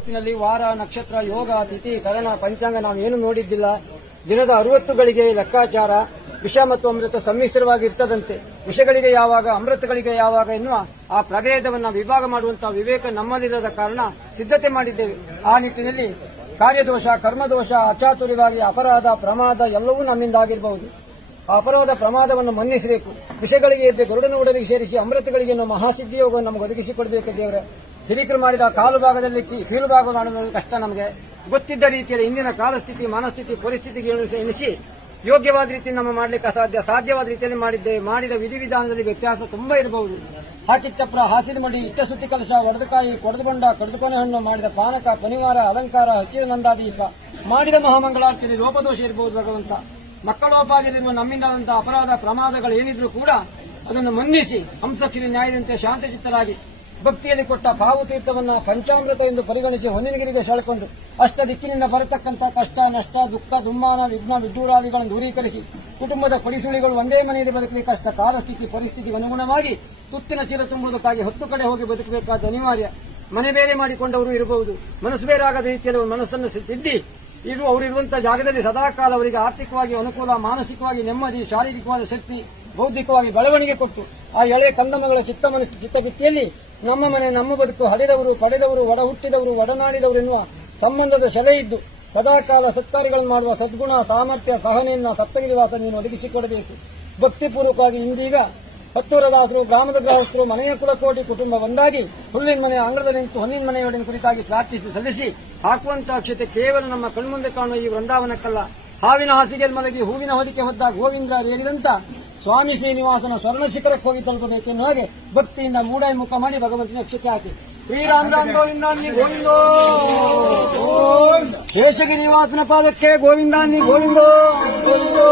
ಹೊತ್ತಿನಲ್ಲಿ ವಾರ, ನಕ್ಷತ್ರ, ಯೋಗ, ತಿಥಿ, ಕರಣ, ಪಂಚಾಂಗ ನಾವು ಏನು ನೋಡಿದ್ದಿಲ್ಲ. ದಿನದ 60 ಗಳಿಗೆ ಲೆಕ್ಕಾಚಾರ ವಿಷ ಮತ್ತು ಅಮೃತ ಸಮ್ಮಿಶ್ರವಾಗಿ ಇರ್ತದಂತೆ. ವಿಷಗಳಿಗೆ ಯಾವಾಗ, ಅಮೃತಗಳಿಗೆ ಯಾವಾಗ ಎನ್ನುವ ಆ ಪ್ರಭೇದವನ್ನು ವಿಭಾಗ ಮಾಡುವಂತಹ ವಿವೇಕ ನಮ್ಮಲ್ಲಿರದ ಕಾರಣ ಸಿದ್ಧತೆ ಮಾಡಿದ್ದೇವೆ. ಆ ನಿಟ್ಟಿನಲ್ಲಿ ಕಾರ್ಯದೋಷ, ಕರ್ಮದೋಷ, ಅಚಾತುರ್ಯವಾಗಿ ಅಪರಾಧ, ಪ್ರಮಾದ ಎಲ್ಲವೂ ನಮ್ಮಿಂದ ಆಗಿರಬಹುದು. ಆ ಅಪರಾಧ ಪ್ರಮಾದವನ್ನು ಮನ್ನಿಸಬೇಕು. ವಿಷಗಳಿಗೆ ಎದ್ದು ಗರುಡನ ಉಡಲಿಗೆ ಸೇರಿಸಿ ಅಮೃತಗಳಿಗೆ ಮಹಾಸಿದ್ಧಿ ಯೋಗವನ್ನು ನಮಗೆ ಒದಗಿಸಿಕೊಡಬೇಕು ದೇವರೇ. ಹಿರಿಕರು ಮಾಡಿದ ಕಾಲು ಭಾಗದಲ್ಲಿ ಕೀಳು ಭಾಗ ಮಾಡುವುದು ಕಷ್ಟ. ನಮಗೆ ಗೊತ್ತಿದ್ದ ರೀತಿಯಲ್ಲಿ ಇಂದಿನ ಕಾಲಸ್ಥಿತಿ, ಮನಸ್ಥಿತಿ, ಪರಿಸ್ಥಿತಿಗೆ ಎಣಿಸಿ ಯೋಗ್ಯವಾದ ರೀತಿ ನಮ್ಮ ಮಾಡಲಿಕ್ಕೆ ಸಾಧ್ಯವಾದ ರೀತಿಯಲ್ಲಿ ಮಾಡಿದ್ದೇವೆ. ಮಾಡಿದ ವಿಧಿವಿಧಾನದಲ್ಲಿ ವ್ಯತ್ಯಾಸ ತುಂಬಾ ಇರಬಹುದು. ಹಾಕಿದ ಚಪ್ರ, ಹಾಸಿನ ಮಡಿ, ಇಟ್ಟ ಸುತ್ತಿ ಕಲಶ, ಒಡೆದಕಾಯಿ, ಕೊಡದು ಬಂಡ, ಕಡಿದುಕೊನೆ ಹಣ್ಣು, ಮಾಡಿದ ಪಾನಕ, ಪನಿವಾರ, ಅಲಂಕಾರ, ಹಚ್ಚಿದ ನಂದಾದೀಪ, ಮಾಡಿದ ಮಹಾಮಂಗಳಾರ್ಚನೆ ಲೋಪದೋಷ ಇರಬಹುದು. ಭಗವಂತ ಮಕ್ಕಳೋಪಾದಿಯಲ್ಲಿರುವ ನಮ್ಮಿಂದಾದಂತಹ ಅಪರಾಧ ಪ್ರಮಾದಗಳೇನಿದ್ರೂ ಕೂಡ ಅದನ್ನು ಮನ್ನಿಸಿ ಹಂಸಕ್ಷಿಣಿ ನ್ಯಾಯದಂತೆ ಶಾಂತಚಿತ್ತರಾಗಿ ಭಕ್ತಿಯಲ್ಲಿ ಕೊಟ್ಟ ಪಾವುತೀರ್ಥವನ್ನು ಪಂಚಾಮೃತ ಎಂದು ಪರಿಗಣಿಸಿ ಹೊನ್ನಿನಗಿರಿಗೆ ಸೆಳೆಕೊಂಡು ಅಷ್ಟ ದಿಕ್ಕಿನಿಂದ ಬರತಕ್ಕಂಥ ಕಷ್ಟ, ನಷ್ಟ, ದುಃಖ, ದುಮ್ಮಾನ, ವಿಘ್ನ, ವಿಡ್ಡೂರಾದಿಗಳನ್ನು ದೂರೀಕರಿಸಿ ಕುಟುಂಬದ ಪಡಿಸುಳಿಗಳು ಒಂದೇ ಮನೆಯಲ್ಲಿ ಬದುಕಲಿಕ್ಕೆ ಕಷ್ಟ ಕಾಲಸ್ಥಿತಿ ಪರಿಸ್ಥಿತಿಗೆ ಅನುಗುಣವಾಗಿ ತುತ್ತಿನ ಚೀಲ ತುಂಬುವುದಕ್ಕಾಗಿ 10 ಕಡೆ ಹೋಗಿ ಬದುಕಬೇಕಾದ ಅನಿವಾರ್ಯ. ಮನೆ ಬೇರೆ ಮಾಡಿಕೊಂಡವರು ಇರಬಹುದು. ಮನಸ್ಸು ಬೇರಾಗದ ರೀತಿಯಲ್ಲಿ ಮನಸ್ಸನ್ನು ತಿದ್ದಿ ಅವರಿರುವಂತಹ ಜಾಗದಲ್ಲಿ ಸದಾಕಾಲ ಅವರಿಗೆ ಆರ್ಥಿಕವಾಗಿ ಅನುಕೂಲ, ಮಾನಸಿಕವಾಗಿ ನೆಮ್ಮದಿ, ಶಾರೀರಿಕವಾದ ಶಕ್ತಿ, ಬೌದ್ಧಿಕವಾಗಿ ಬೆಳವಣಿಗೆ ಕೊಟ್ಟು ಆ ಎಳೆ ಕಂದಮಗಳ ಚಿತ್ತಬಿತ್ತಿಯಲ್ಲಿ ನಮ್ಮ ಮನೆ, ನಮ್ಮ ಬದುಕು, ಹಡೆದವರು, ಪಡೆದವರು, ಒಡ ಹುಟ್ಟಿದವರು, ಒಡನಾಡಿದವರು ಎನ್ನುವ ಸಂಬಂಧದ ಸೆಲೆ ಇದ್ದು ಸದಾಕಾಲ ಸತ್ಕಾರ್ಯಗಳನ್ನು ಮಾಡುವ ಸದ್ಗುಣ, ಸಾಮರ್ಥ್ಯ, ಸಹನೆಯನ್ನ ಸಪ್ತಗಿರಿವಾಸ ನೀನು ಒದಗಿಸಿಕೊಡಬೇಕು. ಭಕ್ತಿಪೂರ್ವಕವಾಗಿ ಇಂದೀಗ ಹತ್ತೂರದಾಸರು, ಗ್ರಾಮದ ಗೃಹಸ್ಥರು, ಮನೆಯ ಕುಲಕೋಟಿ ಕುಟುಂಬ ಒಂದಾಗಿ ಹುಲ್ಲಿನ ಮನೆ ಅಂಗಳದಲ್ಲಿ ನಿಂತು ಹೊನ್ನಿನ ಮನೆಯೊಡನೆ ಕುರಿತಾಗಿ ಪ್ರಾರ್ಥಿಸಿ ಸಲ್ಲಿಸಿ ಹಾಕುವಂತಹ ಅಕ್ಷತೆ ಕೇವಲ ನಮ್ಮ ಕಣ್ಮುಂದೆ ಕಾಣುವ ಈ ವೃಂದಾವನಕ್ಕಲ್ಲ, ಹಾವಿನ ಹಾಸಿಗೆಯಲ್ಲಿ ಮಲಗಿ ಹೂವಿನ ಹೊದಿಕೆ ಹೊದ್ದ ಗೋವಿಂದ್ರ ಏರಿದಂತ ಸ್ವಾಮಿ ಶ್ರೀನಿವಾಸನ ಸ್ವರ್ಣ ಶಿಖರಕ್ಕೆ ಹೋಗಿ ತಲುಪಬೇಕೆನ್ನುವ ಹಾಗೆ ಭಕ್ತಿಯಿಂದ ಮೂಡಾಯಿ ಮುಖ ಮಾಡಿ ಭಗವಂತನ ಅಕ್ಷತೆ ಹಾಕಿ ಶ್ರೀರಾಮ್ ರಾಮ್ ಗೋವಿಂದಾನ್ನಿ ಗೋವಿಂದೋ, ಶೇಷಗಿರಿವಾಸನ ಪಾದಕ್ಕೆ ಗೋವಿಂದಾನ್ನಿ ಗೋವಿಂದೋ, ಗೋವಿಂದೋ.